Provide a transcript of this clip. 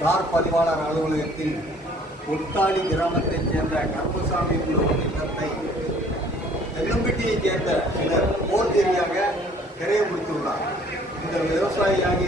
Sir பதிவாளர் அலுவலகத்தில் கொட்டாளி கிராமத்தைச் சேர்ந்த கருப்பசாமி உள்ளூர் திட்டத்தை தெல்லும்பட்டியைச் சேர்ந்த சிலர் போர்ஜரியாக கிரைய முடித்துள்ளார். இந்த விவசாயியாக